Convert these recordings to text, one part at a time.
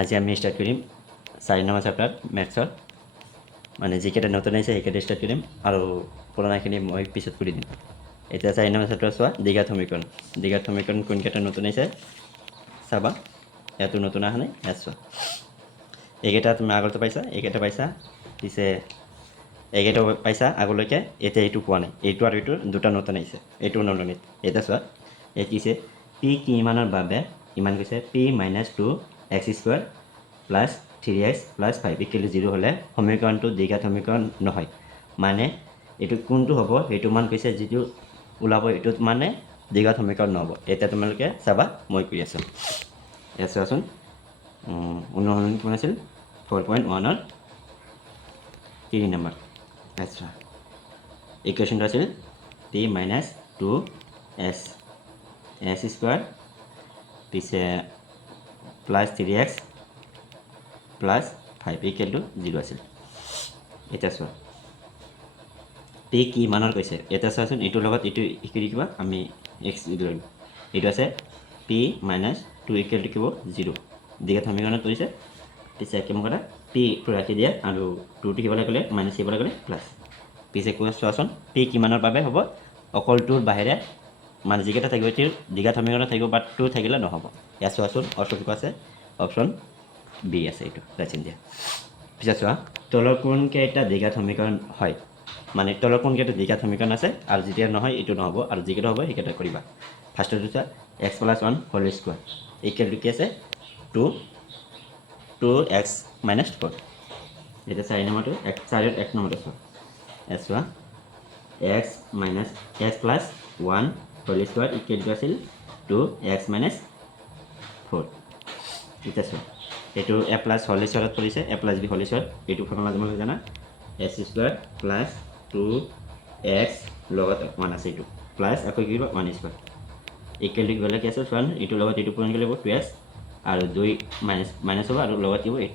আজি আমি ষ্টাৰ্ট কৰিম 4 নম্বৰ চেপ্টাৰ মেথছৰ মানে যিকেইটা নতুন আহিছে সেইকেইটা ষ্টাৰ্ট কৰিম আৰু পুৰণাখিনি মই পিছত কৰি দিম। এতিয়া 4 নম্বৰ চেপ্টাৰ চোৱা দ্বিঘাত সমীকৰণ কোনকেইটা নতুন আহিছে চাবা। ইয়াতো নতুন অহা নাই, ইয়াত চোৱা এইকেইটা তুমি আগতে পাইছা, এইকেইটা পাইছা, পিছে এইকেইটা পাইছা আগলৈকে। এতিয়া এইটো পোৱা নাই, এইটো আৰু এইটো দুটা নতুন আহিছে, এইটো নতুন। এতিয়া চোৱা এই কিছে পি কিমানৰ বাবে ইমান কৈছে P -2 x square plus 3x plus 5 = 0 হ'লে সমীকৰণটো দ্বিঘাত সমীকৰণ নহয়। মানে এইটো কোনটো হ'ব সেইটো মান কৈছে, যিটো ওলাব এইটোত মানে দ্বিঘাত সমীকৰণ নহ'ব। এতিয়া তোমালোকে চাবা, মই কৰি আছোঁ। ইয়াত চোৱাচোন অনুসৰণ কিমান আছিল 4.1 3 নম্বৰ। ইয়াত চোৱা ইকুৱেশ্যনটো আছিল p - 2s স্কুৱাৰ পিছে প্লাছ 3x প্লাছ 5 = 0 আছিল। এতিয়া চোৱা পি কি মানৰ কৈছে, এতিয়া চোৱাচোন এইটোৰ লগত এইটো কৰি কিবা আমি x লৈ এইটো আছে p - 2 = 0 দ্বিঘাত সমীকৰণত কৰিছে। পিছে কি কৰা পিটো ৰাখি দিয়া আৰু 2টো শিকিবলৈ গ'লে মাইনাছ শিকিবলৈ গ'লে প্লাছ। পিছে কৈ চোৱাচোন পি কিমানৰ বাবে হ'ব, অকল 2ৰ বাহিৰে মানে যিকেইটা থাকিব এইটো দ্বিঘাত সমীকৰণত থাকিব, বাট 2 থাকিলে নহ'ব। ইয়াত চোৱাচোন অপশ্যনটো আছে, অপশ্যন বি আছে, এইটো ৰাইট দিয়া। পিছত চোৱা তলৰ কোনকেইটা দ্বিঘাত সমীকৰণ হয়, মানে তলৰ কোনকেইটা দ্বিঘাত সমীকৰণ আছে আৰু যেতিয়া নহয় এইটো নহ'ব, আৰু যিকেইটা হ'ব সেইকেইটা কৰিবা। ফাৰ্ষ্টটো চোৱা x + 1 whole square equal to কি আছে 2x - 4। এতিয়া 4 নম্বৰটো 1 নম্বৰটো চোৱা, ইয়াত চোৱা x + 1 whole square equal to আছিল 2x - 4। এতিয়া চোৱা এইটো a প্লাছ হোল স্কুৱাৰত পৰিছে, a + b হোল স্কুৱাৰ। এইটো ফৰ্মুলা তোমালোকে জানা x স্কুৱাৰ প্লাছ 2x লগত 1 আছে, এইটো প্লাছ আকৌ কি কৰিব 1 স্কুৱাৰ ইকুৱেল টু গ'লে কি আছে চোৱা, এইটোৰ লগত এইটো পূৰণ কৰি ল'ব 2x আৰু 2 মাইনাছ হ'ব আৰু লগত দিব 8,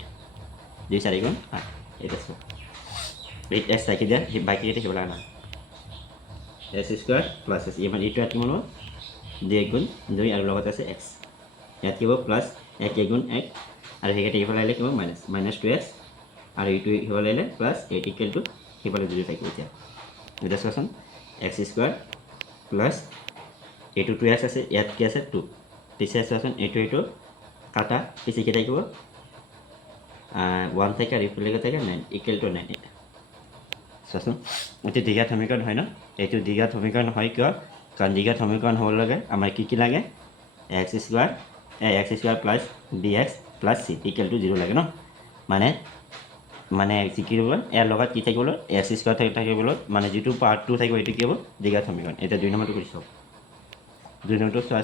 2 4 গুণ 8। এতিয়া চোৱা 8x ৰাখি দিয়া, বাকীকেইটা শিকিব লগা নাই। x স্কুৱাৰ প্লাছ আছে ইমান এইটো ইয়াত কিমান হ'ব 2 গুণ 2 আৰু লগত আছে x, ইয়াত কি হ'ব প্লাছ 1 গুণ 1 আৰু সেইকেইটা সিফালে আহিলে কি হ'ব -2x আৰু এইটো সিফালে আহিলে প্লাছ 8 ইকুৱেল টু সিফালে 0 থাকিব। এতিয়া চোৱাচোন x স্কুৱাৰ প্লাছ এইটো 2x আছে, ইয়াত কি আছে 2। পিছে চোৱাচোন এইটো কাটা, পিছে কি থাকিব 1 থাকে আৰু ইফালে থাকে 9 ইকুৱেল টু 9। চোৱাচোন এইটো দ্বিঘাত সমীকৰণ হয় ন, এইটো দ্বিঘাত সমীকৰণ হয় কিয়, কাৰণ দ্বিঘাত সমীকৰণ হ'ব লাগে আমাৰ কি লাগে x square plus bx plus c equal to 0 লাগে ন। মানে কি কৰিব ইয়াৰ লগত কি থাকিবলৈ x স্কুৱাৰ থাকিবলৈ, মানে যিটো পাৰ্ট 2 থাকিব এইটো কি হ'ব দ্বিঘাত সমীকৰণ। এতিয়া 2 নম্বৰটো কৰি চাওক, 2 নম্বৰটো চোৱা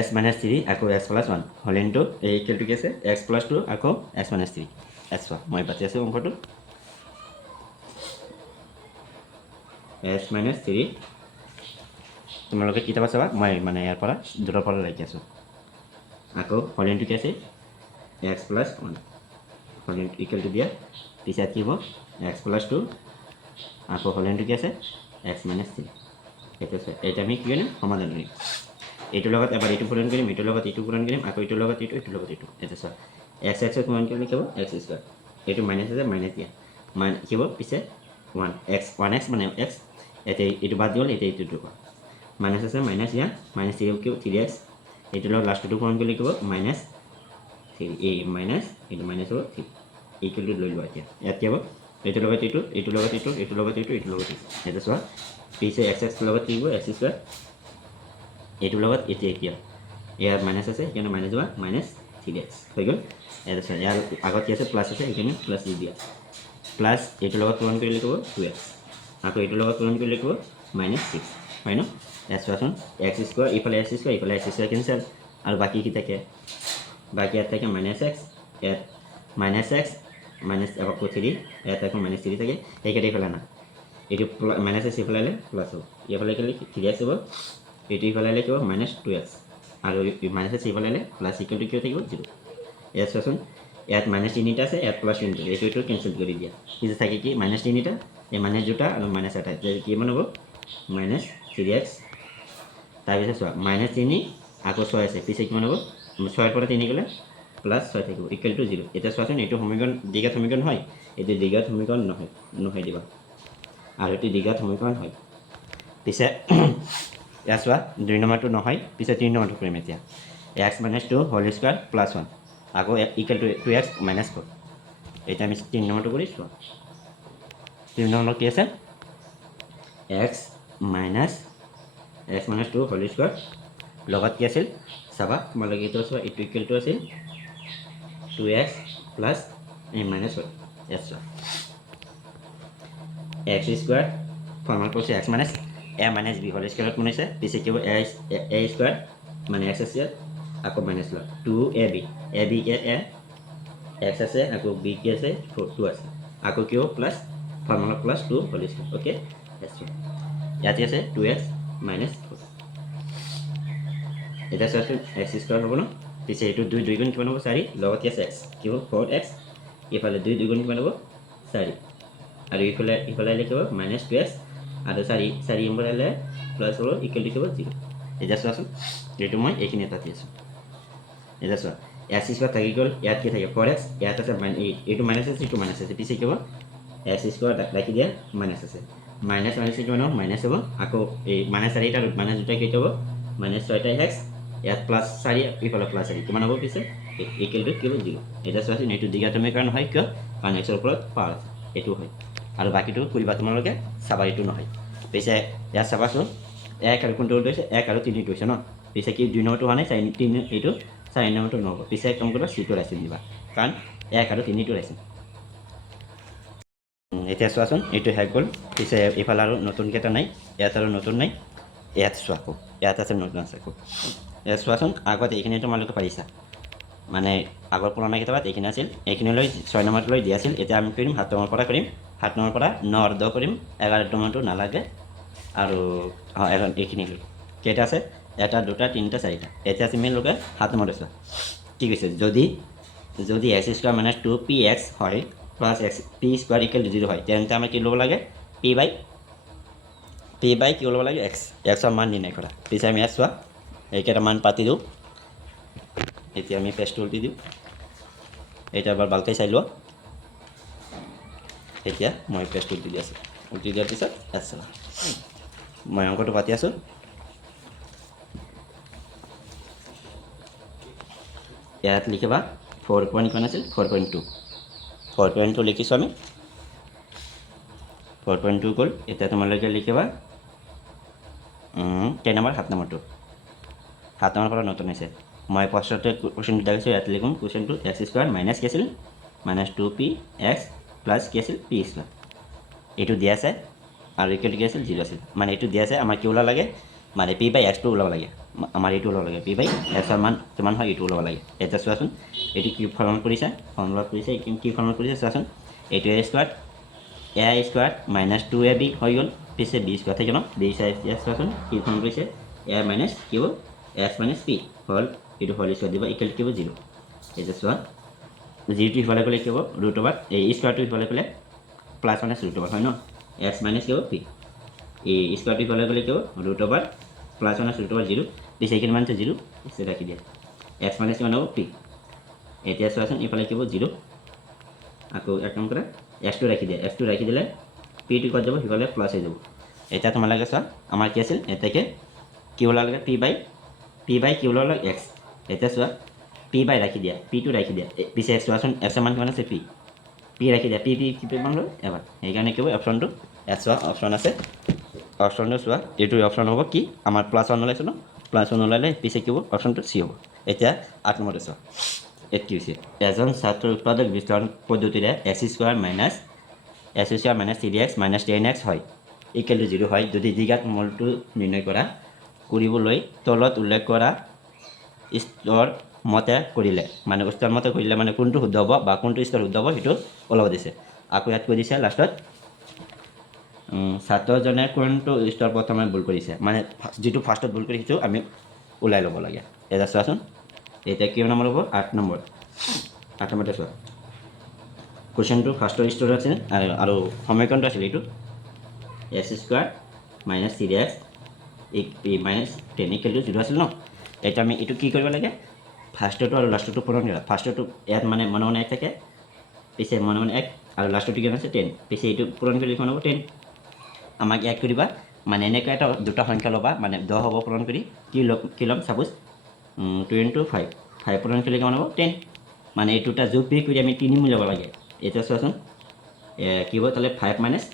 x - 3 আকৌ x + 1 হোল ইনটু এই ইকুৱেল টু কি আছে x + 2 আকৌ x - 3। চোৱা মই পাতি আছোঁ অংকটো x - 3 তোমালোকে কিতাপত চাবা, মই মানে ইয়াৰ পৰা দূৰৰ পৰা লাগি আছোঁ। আকৌ হোল ইনটু কি আছে x + 1 whole into equal to দিয়া, পিছত কি হ'ব x + 2 আকৌ হোল ইনটু কি আছে x - 3। এইটো আমি কি কৰিম সমাধান কৰিম, এইটোৰ লগত এবাৰ এইটো পূৰণ কৰিম, এইটোৰ লগত এইটো পূৰণ কৰিম, আকৌ এইটোৰ লগত এইটো, এইটোৰ লগত এইটো। এতিয়া চোৱা x পূৰণ কৰিলে কি হ'ব x স্কুৱাৰ, এইটো মাইনাছ আছে মাইনাছ দিয়া কি হ'ব পিছে 1x মানে x, এতিয়া এইটো বাদ গ'ল, এতিয়া এইটো মাইনাছ আছে মাইনাছ দিয়া মাইনাছ 3x, এইটোৰ লগত লাষ্টটো পূৰণ কৰিলে কি হ'ব -3 এই মাইনাছ এইটো মাইনাছ হ'ব 3 ইকুৱেল টু লৈ লোৱা। এতিয়া ইয়াত কি হ'ব এইটোৰ লগত এইটো, এইটোৰ লগত এইটো, এইটোৰ লগত এইটো, এইটোৰ লগত এইটো। এতিয়া চোৱা পিছে x লগত কি হ'ব x স্কুৱাৰ, এইটোৰ লগত এতিয়া ইয়াৰ মাইনাছ আছে সেইকাৰণে মাইনাছ যোৱা -3x হৈ গ'ল। এতিয়া চোৱা ইয়াৰ আগত কি আছে প্লাছ আছে সেইকাৰণে প্লাছ দি দিয়া, প্লাছ এইটোৰ লগত পূৰণ কৰিলে কি হ'ব 2x আকৌ এইটোৰ লগত পূৰণ কৰিলে কি হ'ব -6 হয় ন। ইয়াত চোৱাচোন x স্কুৱাৰ ইফালে x স্কুৱাৰ কেনচেল আৰু বাকী কি থাকে, বাকী ইয়াত থাকে -x, ইয়াত -x মাইনাছ আকৌ 3, ইয়াত আকৌ -3 থাকে, সেইকেইটা ইফালে আনা, এইটো মাইনাছ আছে ইফালে আহিলে প্লাছ হ'ব, ইফালে গ'লে 3x হ'ব, এইটো ইফালে আহিলে কি হ'ব -2x আৰু মাইনাছ আছে ইফালে আহিলে প্লাছ ইকুৱেল টু কি থাকিব 0। ইয়াত চোৱাচোন ইয়াত -3টা আছে, ইয়াত প্লাছ 3টা, এইটো কেনচেল কৰি দিয়া, পিছত থাকে কি -3টা এই মাইনাছ দুটা আৰু মাইনাছ এটা, কিমান হ'ব -3x। তাৰপিছত চোৱা -3 আকৌ 6 আছে, পিছে কিমান হ'ব 6ৰ পৰা 3 গ'লে প্লাছ 6 থাকিব ইকুৱেল টু 0 এতিয়া চোৱাচোন এইটো সমীকৰণ দ্বিঘাত সমীকৰণ হয় এইটো দ্বিঘাত সমীকৰণ নহয় নহয় দিবা আৰু এইটো দ্বিঘাত সমীকৰণ হয় পিছে ইয়াত চোৱা 2 নম্বৰটো নহয় পিছে 3 নম্বৰটো কৰিম এতিয়া x - 2 হোল স্কোৱাৰ প্লাছ 1 আকৌ ইকুৱেল টু 2x - 4 এতিয়া আমি 3 নম্বৰটো কৰি চোৱা 3 নম্বৰ কি আছে x minus 2 হোল স্কোৱাৰ লগত কি আছিল চাবা তোমালোকে এইটো চোৱা এইটো ইকুৱেল টু আছিল 2x প্লাছ মাইনাছ 1 ইয়াত চোৱা x স্কোৱাৰ ফৰ্মুলা কৰিছে x minus a minus b whole স্কোৱাৰত বনাইছে পিছে কি হ'ব a স্কোৱাৰ মানে x আছে আকৌ মাইনাছ লোৱা 2ab ab কি a x আছে আকৌ b কি আছে 2 আছে আকৌ কি হ'ব plus formula plus 2 whole square okay ইয়াতে আছে 2x মাইনাছ 4 এটা চোৱাচোন x স্কোৱাৰ হ'ব ন পিছে এইটো 2 2 গুণ কিমান হ'ব 4 লগতে আছে x কি হ'ব 4x ইফালে 2 2 গুণ কিমান হ'ব 4 আৰু ইফালে আহিলে কি হ'ব মাইনাছ 2x আৰু 4 নম্বৰ আহিলে প্লাছ হ'ব ইকুৱেল টু কি হ'ব 0 এতিয়া চোৱাচোন এইটো মই এইখিনি এটা দি আছোঁ এতিয়া চোৱা x স্কোৱাৰ থাকি গ'ল ইয়াত কি থাকে 4x ইয়াত আছে এইটো মাইনাছ আছে এইটো মাইনাছ আছে পিছে কি হ'ব x স্কোৱাৰ ৰাখি দিয়া মাইনাছ আছে মাইনাছ মাইনাছ কিমান হ'ব মাইনাছ হ'ব আকৌ এই মাইনাছ 4 টা মাইনাছ 2 টা কেইটা হ'ব মাইনাছ 6 টা x ইয়াত প্লাছ 4 ইফালে প্লাছ 4 কিমান হ'ব পিছে ইকুৱেল টু কি হ'ব 0 এতিয়া চোৱাচোন এইটো দ্বিঘাত সমীকৰণ হয় কিয় কাৰণ x ৰ ওপৰত পাৱাৰ আছে এইটো হয় আৰু বাকীটো কৰিবা তোমালোকে চাবা এইটো নহয় পিছে ইয়াত চাবাচোন 1 আৰু কোনটো হৈছে 1 আৰু 3 টো হৈছে ন পিছে কি 2 নম্বৰটো হোৱা নাই 3 এইটো 4 নম্বৰটো নহ'ব পিছে এক কাম কৰিবা c2 ৰাখি দিবা কাৰণ 1 আৰু 3 টো ৰাখি এতিয়া চোৱাচোন এইটো শেষ গ'ল পিছে ইফালে আৰু নতুনকৈ এটা নাই ইয়াত আৰু নতুন নাই ইয়াত চোৱা আকৌ ইয়াত আছে নতুন আছে আকৌ ইয়াত চোৱাচোন আগত এইখিনি তোমালোকে পাৰিছা মানে আগৰ পুৰণা কিতাপত এইখিনি আছিল এইখিনিলৈ 6 নম্বৰটোলৈ দিয়া আছিল এতিয়া আমি কৰিম 7 নম্বৰ পৰা কৰিম 7 নম্বৰ পৰা 9 অৰ্ধ কৰিম 11 নম্বৰটো নালাগে আৰু এইখিনি কেইটা আছে এটা দুটা তিনিটা চাৰিটা এতিয়া তোমালোকে 7 নম্বৰ চোৱা কি কৈছে যদি x স্কোৱাৰ মাইনাছ 2px হয় plus x p square equal to 0 হয় তেন্তে আমাৰ কি ল'ব লাগে p বাই কি ল'ব লাগে x ৰ মান নিৰ্ণয় কৰা পিছে আমি ইয়াত চোৱা এইকেইটা মান পাতি দিওঁ এতিয়া আমি পেজটো উল্টি দিওঁ এইটা এবাৰ ভালকৈ চাই লোৱা এতিয়া মই পেজটো উল্টি দি আছোঁ উল্টি দিয়াৰ পিছত ইয়াত চাবা মই অংকটো পাতি আছোঁ ইয়াত লিখিবা 4 পইণ্ট কিমান আছিল 4.2 লিখিছোঁ আমি 4.2 গ'ল এতিয়া তোমালোকে লিখিবা 10 নম্বৰ 7 নম্বৰটো 7 নম্বৰ পৰা নতুন হৈছে মই ফাৰ্ষ্টতে কুৱেশ্যনটো দেখাইছোঁ ইয়াত লিখোঁ কুৱেশ্যনটো x স্কোৱাৰ মাইনাছ কি আছিল মাইনাছ 2px প্লাছ কি আছিল p স্কোৱাৰ এইটো দিয়া আছে আৰু ইকুৱেল কি আছিল 0 আছিল মানে এইটো দিয়া আছে আমাৰ কি ওলাব লাগে মানে p বাই xটো ওলাব লাগে আমাৰ এইটো ওলাব লাগে p বাই x ৰ মান কিমান হয় এইটো ওলাব লাগে এতিয়া চোৱাচোন এইটো কি ফৰ্মুলা কৰিছে কি ফৰ্মুলা কৰিছে চোৱাচোন এইটো a স্কোৱাৰ মাইনাছ 2ab হৈ গ'ল পিছে b স্কোৱাৰ থাকে ন b চোৱাচোন কি ফৰ্মুলা কৰিছে a মাইনাছ কি হ'ব x মাইনাছ p হ'ল এইটো হোল স্কোৱাৰ দিব ইকুৱেল কি হ'ব 0 এতিয়া চোৱা 0টো ইফালে গ'লে কি হ'ব ৰুট অভাৰ এই স্কোৱাৰটো ইফালে গ'লে প্লাছ মাইনাছ ৰুট অভাৰ হয় ন x মাইনাছ কি হ'ব p এই স্কোৱাৰটো ইফালে গ'লে কি হ'ব root over plus minus root over 0 পিছে এইখিনি মান 0 পিছে ৰাখি দিয়া x মাইনাছ কিমান হ'ব p এতিয়া চোৱাচোন ইফালে কি হ'ব 0 আকৌ এক কাম কৰা x2 ৰাখি দিয়া x2 ৰাখি দিলে p2 ক'ত যাব সিফালে প্লাছ হৈ যাব এতিয়া তোমালোকে চোৱা আমাৰ কি আছিল এটাকে কি ওলাব লাগে p বাই কি ওলাব লাগে x এতিয়া চোৱা p বাই ৰাখি দিয়া p2 ৰাখি দিয়া পিছে চোৱাচোন x ৰ মান কিমান আছে p ৰাখি দিয়া p কিমান লৈ এবাৰ সেইকাৰণে কি হ'ব অপশ্যনটো ইয়াত চোৱা অপশ্যন আছে অপশ্যনটো চোৱা এইটো অপশ্যন হ'ব কি আমাৰ প্লাছ 1 ওলাইছে ন প্লাছ 1 ওলালে পিছে কি হ'ব অপশ্যনটো চি হ'ব এতিয়া 8 নম্বৰতে চোৱা ইয়াত কি হৈছে এজন ছাত্ৰৰ উৎপাদক বিশ্লেষণ পদ্ধতিৰে x square minus 3x minus 10x হয় ইকুৱেল টু 0 হয় যদি দ্বিঘাত মূলটো নিৰ্ণয় কৰিবলৈ তলত উল্লেখ কৰা স্তৰ মতে কৰিলে মানে কোনটো শুদ্ধ হ'ব বা কোনটো স্তৰ শুদ্ধ হ'ব সেইটো ওলাব দিছে আকৌ ইয়াত কৈ দিছে লাষ্টত ছাত্ৰজনে কোনটো স্তৰ প্ৰথমে ভুল কৰিছে মানে যিটো ফাৰ্ষ্টত ভুল কৰি সেইটো আমি ওলাই ল'ব লাগে এতিয়া চোৱাচোন এতিয়া কিমান নম্বৰ হ'ব 8 নম্বৰতে চোৱা কুৱেশ্যনটো ফাৰ্ষ্টৰ স্তৰ আছিল আৰু সমীকৰণটো আছিল এইটো x square minus 3x minus 10 equal to 0 আছিল ন এতিয়া আমি এইটো কি কৰিব লাগে ফাৰ্ষ্টটো আৰু লাষ্টটো পূৰণ কৰা ফাৰ্ষ্টটো ইয়াত মানে মনে মনে 1 থাকে পিছে মনে মনে 1 আৰু লাষ্টটো কিমান আছে 10 পিছে এইটো পূৰণ কৰি লিখিব 10 আমাক ইয়াত কৰিবা মানে এনেকৈ এটা দুটা সংখ্যা ল'বা মানে 10 হ'ব পূৰণ কৰি কি ল'ম ছাপোজ 2 into 5 5 পূৰণ কৰিলে কিমান হ'ব 10 মানে এই দুটা যোগ বিয়োগ কৰি আমি 3 মিলাব লাগে এতিয়া চোৱাচোন কি হ'ব তাহলে 5 minus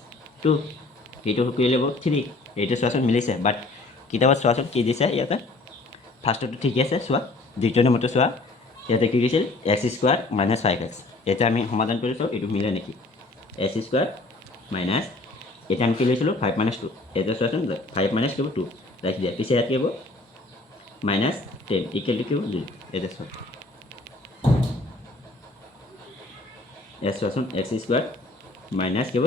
2 এইটো কৰি ল'ব 3 এইটো চোৱাচোন মিলিছে বাট কিতাপত চোৱাচোন কি দিছে ইয়াতে ফাৰ্ষ্টটো ঠিকে আছে চোৱা দ্বিতীয় নম্বৰটো চোৱা ইয়াতে কি দিছিল x স্কোয়াৰ মাইনাস 5x এটা আমি সমাধান কৰিছো এইটো মিলে নেকি x স্কোয়াৰ মাইনাস এটা আমি কি লৈছিলোঁ 5 minus 2 এটা চোৱাচোন 5 minus 2 ৰাখি দিয়া পিছে ইয়াত কি হ'ব মাইনাস 10 ইকুৱেল টু কি হ'ব 0 এটা চোৱা ইয়াত চোৱাচোন x স্কোয়ার মাইনাস কি হ'ব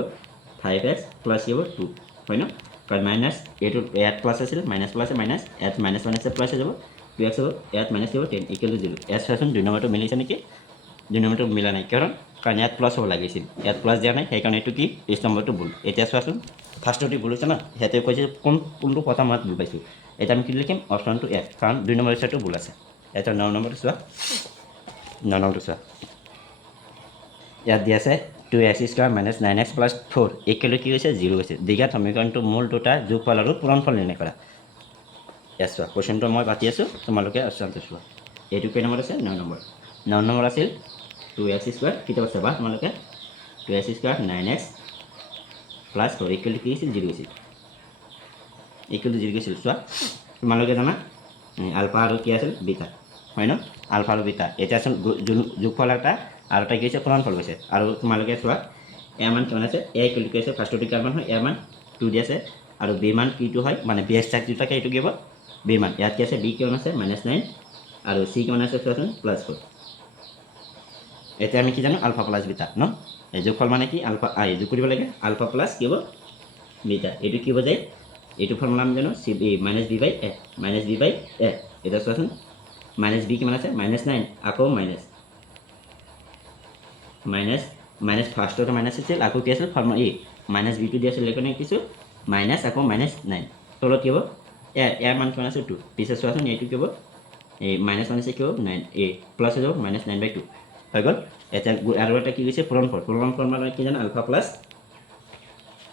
5x প্লাস কি হ'ব 2 হয় ন কাৰণ মাইনাস এইটো ইয়াত প্লাস আছিল মাইনাস প্লাসে মাইনাস ইয়াত মাইনাস মাইনাসে প্লাস হৈ যাব 2x হ'ব ইয়াত মাইনাস কি হ'ব 10 ইকুৱেল টু 0 ইয়াত চোৱাচোন 2 নম্বৰটো মিলিছে নেকি 2 নম্বৰটো মিলা নাই কাৰণ ইয়াত প্লাস হ'ব লাগিছিল ইয়াত প্লাস দিয়া নাই সেইকাৰণে এইটো কি 30 নম্বৰটো ভুল এতিয়া চোৱাচোন ফাৰ্ষ্টটো ভুল হৈছে না সিহঁতে কৈছে কোনটো কথা মই ভুল পাইছোঁ এটা আমি কি লিখিম অপশ্যনটো F কাৰণ 2 নম্বৰ চাইটো ভুল আছে এটা 9 নম্বৰটো চোৱা 9 নম্বৰটো চোৱা ইয়াত দিয়া আছে 2x square minus 9x plus 4 equal কি হৈছে 0 হৈছে দ্বিঘাত সমীকৰণটো মূল দুটা যোগফল আৰু পূৰণফল নিৰ্ণয় কৰা ইয়াত চোৱা কোৱেশ্যনটো মই পাতি আছোঁ তোমালোকে অপশ্যনটো চোৱা এইটো কেই নম্বৰ আছে 9 নম্বৰ 9 নম্বৰ আছিল 2x স্কোয়াৰ কিতাপত চাবা তোমালোকে 2x square 9x plus 4 equal কি আছিল 0 হৈছিল ইকুৱেল 0 হৈছিল চোৱা তোমালোকে জানা আলফা আৰু কি আছিল বিটা হয় ন আলফা আৰু বিটা এটা আছিল যোগফল এটা আৰু এটা কি হৈছে পূৰণফল হৈছে আৰু তোমালোকে চোৱা এ মান কিমান আছে এ ইকুৱেল কি আছে ফাৰ্ষ্টটো কিমান মান হয় এ মান 2 দি আছে আৰু বি মান কিটো হয় মানে বি এক্সাক্ট যিটো থাকে এইটো কি হ'ব বি মান ইয়াত কি আছে বি কিমান আছে -9 আৰু সি কিমান আছে চোৱাচোন +4 এতিয়া আমি কি জানো আলফা প্লাস বিটা ন এই যোগফল মানে কি আলফা যোগ কৰিব লাগে আলফা প্লাস কি হ'ব বিটা এইটো কি হ'ব যায় এইটো ফৰ্মুলা আমি জানো c b - b/a এটা চোৱাচোন -b কিমান আছে -9 আকৌ মাইনাস ফাৰ্ষ্টটো মাইনাস আছিল আকৌ কি আছিল ফৰ্মুলা -b2 দি আছিল সেইকাৰণে কিছু মাইনাস আকৌ -9 তলত কি হ'ব এ মান কিমান আছে 2 পিছে চোৱাচোন এইটো কি হ'ব এই মাইনাস মানে কি হ'ব 9 প্লাস হৈ যাব -9/2 হৈ গ'ল এতিয়া আৰু এটা কি হৈছে পূৰণফল মানে কি জানা আলফা প্লাস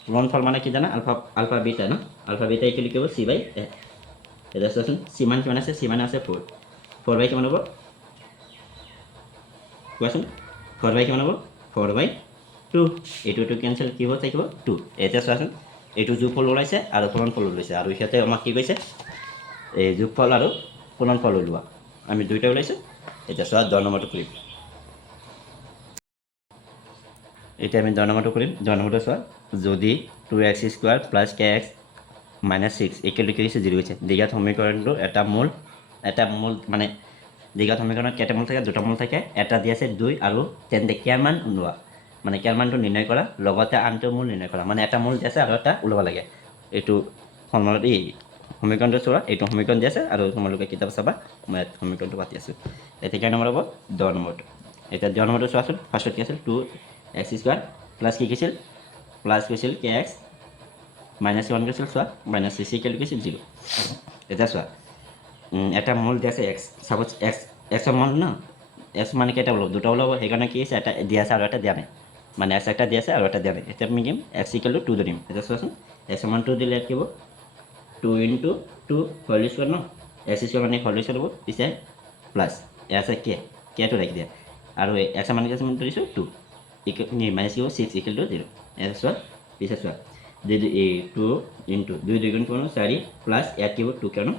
পূৰণফল মানে কি জানা আলফা বিটা ন আলফা বিটা ইকুৱেল কি হ'ব c/a এতিয়া চোৱাচোন c মান কিমান আছে c মান আছে 4 কিমান হ'ব কোৱাচোন 4 কিমান হ'ব 4/2 এইটো কেনসেল কি হ'ব থাকিব 2 এতিয়া চোৱাচোন এইটো যোগফল ওলাইছে আৰু পূৰণফল ওলাইছে আৰু ইয়াতে আমাক কি কৈছে এই যোগফল আৰু পূৰণফল ওলোৱা আমি দুইটা ওলাইছে এতিয়া চোৱা 10 নম্বৰটো কৰিম এতিয়া আমি 10 নম্বৰটো কৰিম 10 নম্বৰটো চোৱা যদি 2x square plus kx minus 6 equal কি হৈছে 0 হৈছে দ্বিঘাত সমীকৰণটো এটা মূল মানে দ্বিঘাত সমীকৰণত কেইটা মূল থাকে দুটা মূল থাকে এটা দি আছে 2 আৰু তেন্তে কিমান মান ওলোৱা মানে কিমান মানটো নিৰ্ণয় কৰা লগতে আনটো মূল নিৰ্ণয় কৰা মানে এটা মূল দি আছে আৰু এটা ওলাব লাগে এইটো ফৰ্মুলাত এই সমীকৰণটো চোৱা এইটো সমীকৰণ দি আছে আৰু তোমালোকে কিতাপ চাবা মই সমীকৰণটো পাতি আছোঁ এতিয়া কেই নম্বৰ হ'ব 10 নম্বৰটো এতিয়া 10 নম্বৰটো চোৱাচোন ফাৰ্ষ্টত কি আছিল 2x স্কোয়াৰ প্লাস কি কৈছিল প্লাস কৈছিল kx মাইনাস 1 কৈছিল চোৱা মাইনাস 6 ইকুৱেল কৈছিল 0 এতিয়া চোৱা এটা মূল দি আছে x সাপোজ x এৰ মান না x মানে কেইটা ওলাব দুটা ওলাব সেইকাৰণে কি আছে এটা দিয়া আছে আৰু এটা দিয়া নাই মানে x একটা দিয়া আছে আৰু এটা দিয়া নাই এতিয়া আমি কিম x ইকুৱেল টু 2 ধৰিম এতিয়া চোৱাচোন x মান 2 দিলে কি হ'ব 2 into 2 হোল স্কয়ার ন x স্কয়ার মানে হোল স্কয়ার হ'ব পিছে প্লাস s k টো ৰাখি দিয়া আৰু x মান কিমান ধৰিছো 2 minus 6 equal to 0 ऐसा चुआ पीछे चुआ 2 into 2 2 गुण 4 प्लस 1 की 2 क्या नो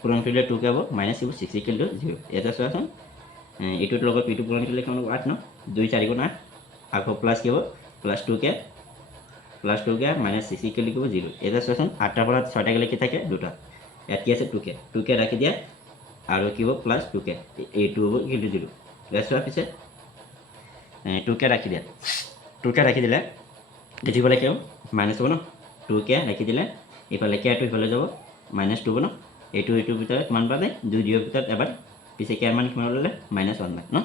पूरण कर ले 2 क्या वो minus 6 equal to 0 ऐसा चुआ सुन इटू तो लोगों पीटू पूरण कर ले क्या नो 8 नो 2 4 गुण 8 आको प्लस क्या वो प्लस 2 क्या minus 6 equal to 0 ऐसा चुआ सुन 8 टा पूरा 6 टा के लिए कितना क्या 2 टा 1 क्या से 2 क्या रख दिया आरो की वो प्लस 2 क्या ये 2 वो equal to 0 ऐसा चुआ पीछे 2 কে ৰাখি দিয়া 2 কে ৰাখি দিলে দেখিবলৈ কিয় মাইনাস হ'ব ন 2 কে ৰাখি দিলে ইফালে কে টো ইফালে যাব মাইনাস 2 হ'ব ন এইটো ভিতৰত মান পালে 2 2 ভিতৰত এবাৰ পিছে কে মান কিমান ওলালে -1 ন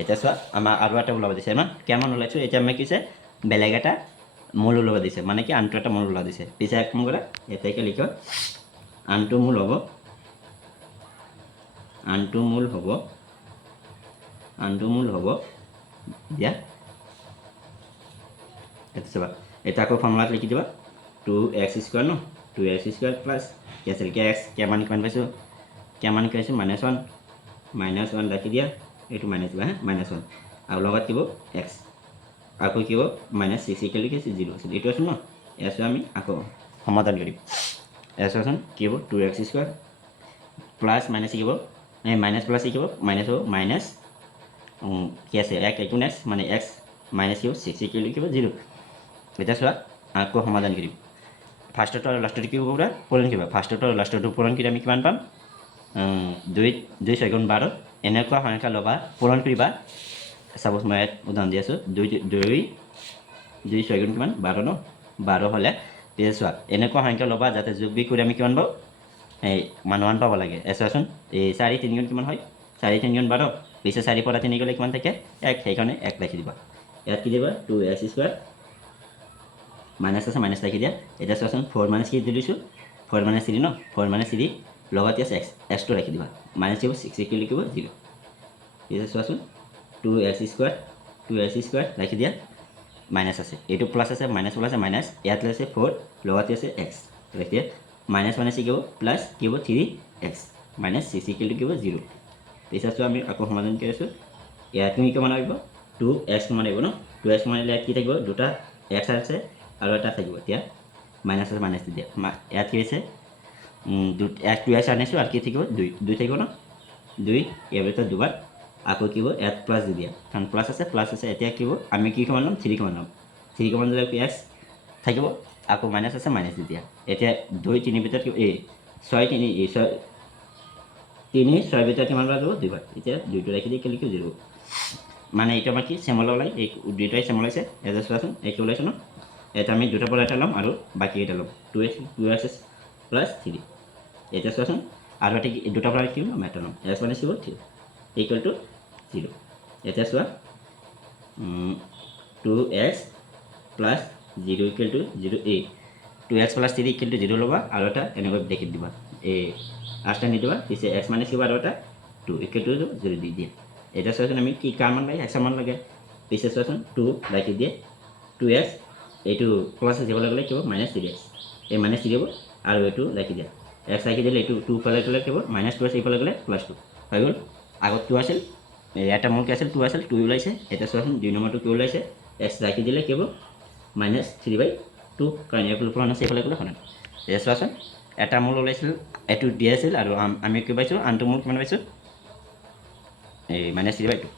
এটা চোৱা আমাৰ আৰু এটা ওলাব দিছে না কে মান ওলাইছো এতিয়া আমি কিছে বেলেগ এটা মূল ওলাব দিছে মানে কি আনটো এটা মূল ওলাব দিছে পিছে এক কাম কৰা এটাকে লিখো আনটো মূল হ'ব আনটো মূল হ'ব দিয়া এইটো চাবা এটা আকৌ ফৰ্মুলাত লিখি দিবা 2x স্কোৱাৰ ন 2x স্কোৱাৰ প্লাছ কি আছিল কে এক্স কে মান কিমান পাইছোঁ কে মান কি পাইছোঁ -1 ৰাখি দিয়া এইটো মাইনাছ দিবা -1 আৰু লগত দিব এক্স আকৌ কি হ'ব -6 ইকুৱেল টু 0 আছিল এইটো আছিল ন এছটো আমি আকৌ সমাধান কৰিম এছ আছোন কি হ'ব 2x স্কোৱাৰ প্লাছ মাইনাছ কি হ'ব মাইনাছ প্লাছ কি হ'ব মাইনাছ হ'ব মাইনাছ কি আছে একো নেক্সট মানে এক্স মাইনাছ কি হ'ব 6 ইকুৱেল টু কি হ'ব 0 এটা চোৱা আকৌ সমাধান কৰিম ফাৰ্ষ্টটো আৰু লাষ্টটো কি হ'ব পুৰা পূৰণ কৰিবা ফাৰ্ষ্টটো আৰু লাষ্টটো পূৰণ কৰি আমি কিমান পাম 2 6 গুণ 12 এনেকুৱা সংখ্যা ল'বা পূৰণ কৰিবা সাপোজ মই উদাহৰণ দি আছোঁ 2 6 গুণ কিমান 12 ন 12 হ'লে তেতিয়া চোৱা এনেকুৱা সংখ্যা ল'বা যাতে যোগ বিয়োগ কৰি আমি কিমান পাওঁ এই মান পাব লাগে চোৱাচোন এই 4 3 গুণ কিমান হয় 4 3 গুণ 12 পিছে 4 পৰা 3 গ'লে কিমান থাকে 1 সেইকাৰণে 1 ৰাখি দিবা ইয়াত কি দিবা 2x স্কোৱাৰ মাইনাছ আছে মাইনাছ ৰাখি দিয়া এতিয়া চোৱাচোন 4 মাইনাছ কি দি দিছোঁ 4 মাইনাছ 3 ন 4 মাইনাছ 3 লগতে আছে এক্সটো ৰাখি দিবা মাইনাছ দিব 6 ইকুৱেল টু 0 এতিয়া চোৱাচোন 2x স্কোৱাৰ ৰাখি দিয়া মাইনাছ আছে এইটো প্লাছ আছে মাইনাছ প্লাছ আছে মাইনাছ ইয়াত আছে 4 লগতে আছে এক্স ৰাখি দিয়া মাইনাছ মাইনাছ কি হ'ব প্লাছ কি হ'ব 3x মাইনাছ 6 ইকুৱেল টু 0 পিছত চোৱা আমি আকৌ সমাধান কৰি আছোঁ ইয়াত তুমি কিমান আহিব 2x মান আহিব ন 2x মান আহিলে ইয়াত কি থাকিব দুটা x আছে আৰু এটা থাকিব এতিয়া মাইনাছ আছে মাইনাছ দি দিয়া ইয়াত কি হৈছে 2x আনিছোঁ আৰু কি থাকিব 2 থাকিব ন 2 ইয়াৰ ভিতৰত দুবাৰ আকৌ কি হ'ব ইয়াত প্লাছ দি দিয়া কাৰণ প্লাছ আছে এতিয়া কি হ'ব আমি কি সমান ল'ম 3 সমান ল'ম 3 সমান ল'লে x থাকিব আকৌ মাইনাছ আছে মাইনাছ দি দিয়া এতিয়া 2 3 ভিতৰত কি 6 6 ভিতৰত কিমান বাৰ যাব 2 বাৰ এতিয়া 2টো ৰাখি দি কেলি 0 মানে এইটো আমাৰ কি চেমল ওলাই এই দুটাই চেমল ওলাইছে এটা চোৱাচোন এইটো ওলাইছে ন এটা আমি দুটা পৰা এটা ল'ম আৰু বাকী এটা ল'ম 2x প্লাছ 3 এটা চোৱাচোন আৰু এটা দুটা পৰা কি ল'ম এটা ল'ম এছ মানে চিব 3 ইকুৱেল টু 0 এতিয়া চোৱা 2x plus 0 equal to 0 2x plus 3 equal to 0 ল'বা আৰু এটা এনেকৈ ব্ৰেকেট দিবা এই আঠটা নিদিবা পিছে x মানে চিব আৰু এটা 2 ইকুৱেল টু 0 দি দিয়ে এটা চোৱাচোন আমি কি কাৰ মান লাগে x মান লাগে পিছে চোৱাচোন 2 ৰাখি দিয়ে 2x এইটো প্লাছ যাব লাগিলে কি হ'ব -3x এই -3 হ'ব আৰু এইটো ৰাখি দিয়া x ৰাখি দিলে এইটো 2 ফালে গ'লে কি হ'ব -2 এইফালে গ'লে +2 হৈ গ'ল আগত 2 আছিল এটা মোৰ কি আছিল 2 আছিল 2 ওলাইছে এটা চোৱাচোন 2 নম্বৰটো কি ওলাইছে x ৰাখি দিলে কি হ'ব -3/2 কাৰণ এইফালে প্লাছ আছে এইফালে গ'লে সমান এতিয়া চোৱাচোন এটা মূল ওলাইছিল এইটো দিয়া আছিল আৰু আমি কি পাইছোঁ আনটো মূল কিমান পাইছোঁ এই -3/2